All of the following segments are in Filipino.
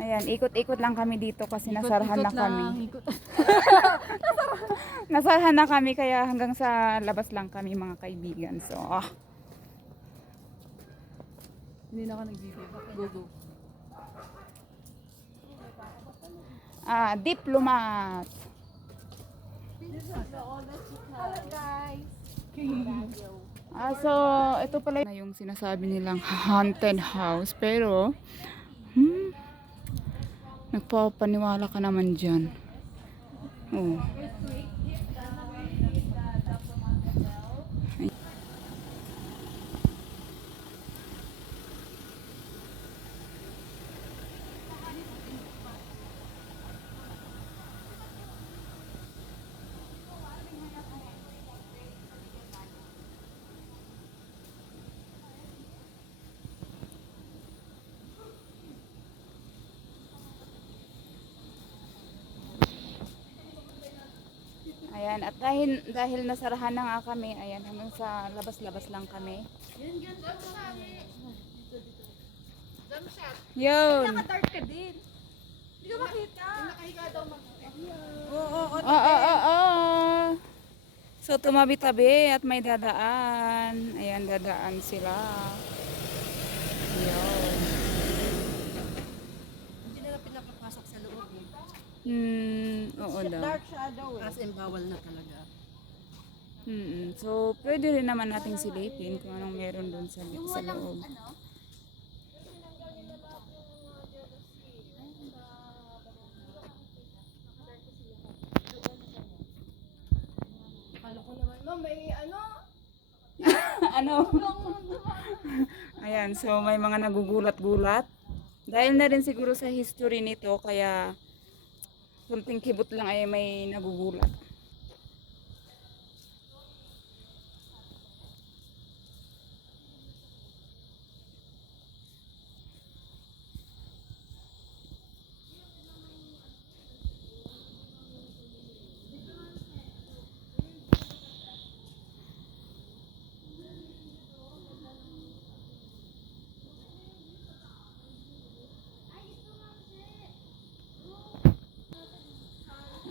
Ayan, ikot-ikot lang kami dito kasi nasarahan na Ikot-ikot kami. lang. Ikot. Nasarahan na kami kaya hanggang sa labas lang kami mga kaibigan. So, Hindi na ako nag-video. Go, go. diplomat. Hello guys. So, ito pala na yung sinasabi nilang haunted house. Pero, nagpapaniwala ka naman dyan. Oh. Ayan, at dahil nasarahan na nga kami, ayan, hanggang sa labas-labas lang kami. Yun. Naka-dark ka din. Hindi ka makita. Nakahiga daw Oo. So, tumabi-tabi at may dadaan. Ayan, dadaan sila. Yun. Hindi nila pinapapasok sa loob. Oo daw. Dark shadow eh. As in, bawal na talaga. So, pwede rin naman nating silipin kung anong meron doon sa loob. Akala ko naman, no, may ano? Ano? Ayan, so may mga nagugulat-gulat. Dahil na rin siguro sa history nito, kaya kunting kibot lang ay may nagugulat.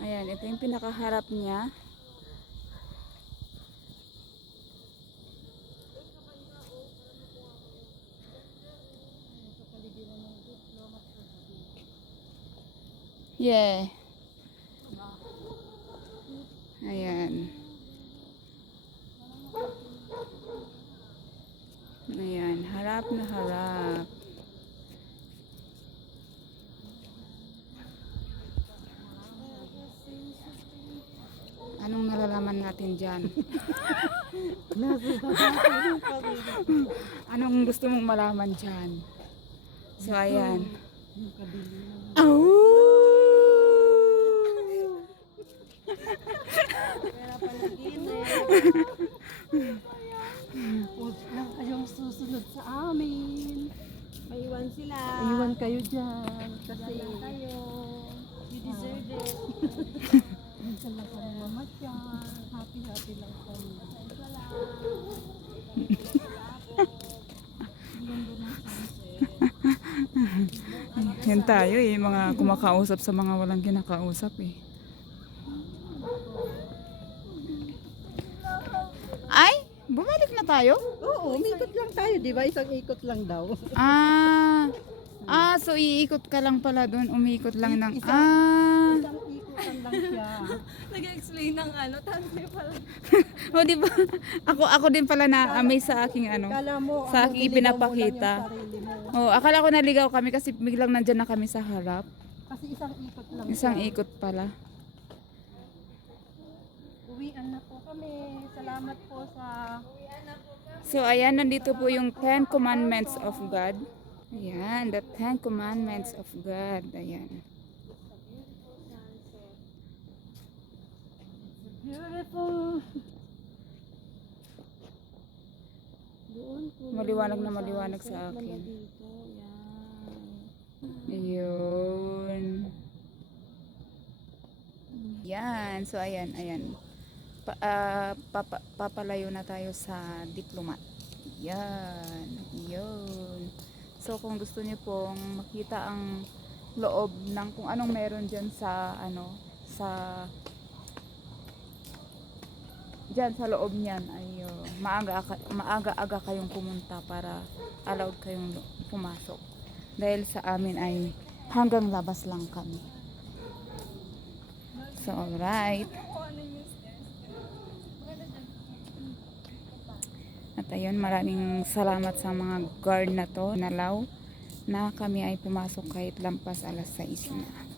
Ayan, ito yung pinakaharap niya. Yeah. Ayan. Ayan, harap na harap. Anong nalalaman natin dyan? Anong gusto mong malaman dyan? So, ayan. Kaya panaginip. Huwag lang kayong susunod sa amin. Maiwan sila. Iwan kayo dyan. Kasi kayo. You deserve it. Minsan lang kami mamasyal. Happy lang kami. Yan tayo eh, mga kumakausap sa mga walang kinakausap eh. Ay, bumalik na tayo? Oo, umikot lang tayo, di ba? Isang ikot lang daw. So iikot ka lang pala doon, umikot lang ng, Isang ikotan lang siya. Nag-explain ng ano, tansi pala. O di ba? Ako din pala na-amaze sa aking Kala mo, sa aking ipinapakita. Akala ko naligaw kami kasi biglang nandyan na kami sa harap. Kasi isang ikot lang Isang siya. ikot pala. Uwian na po kami. Salamat po sa... So ayan, nandito po yung 10 Commandments of God. Ayan, the 10 Commandments of God. Ayan. Beautiful. Doon po. Maliwanag na maliwanag sa akin. Dito. Yan. Ayun. Yan. So ayan. Papalayo na tayo sa diplomat. Yan. Yun. So kung gusto niyo pong makita ang loob ng kung anong meron diyan sa ano sa diyan sa loob niyan ay maaga-aga kayong pumunta para allowed kayong pumasok. Dahil sa amin ay hanggang labas lang kami. So alright. At ayun, maraming salamat sa mga guard na to, nalaw na kami ay pumasok kahit lampas alas 6 na.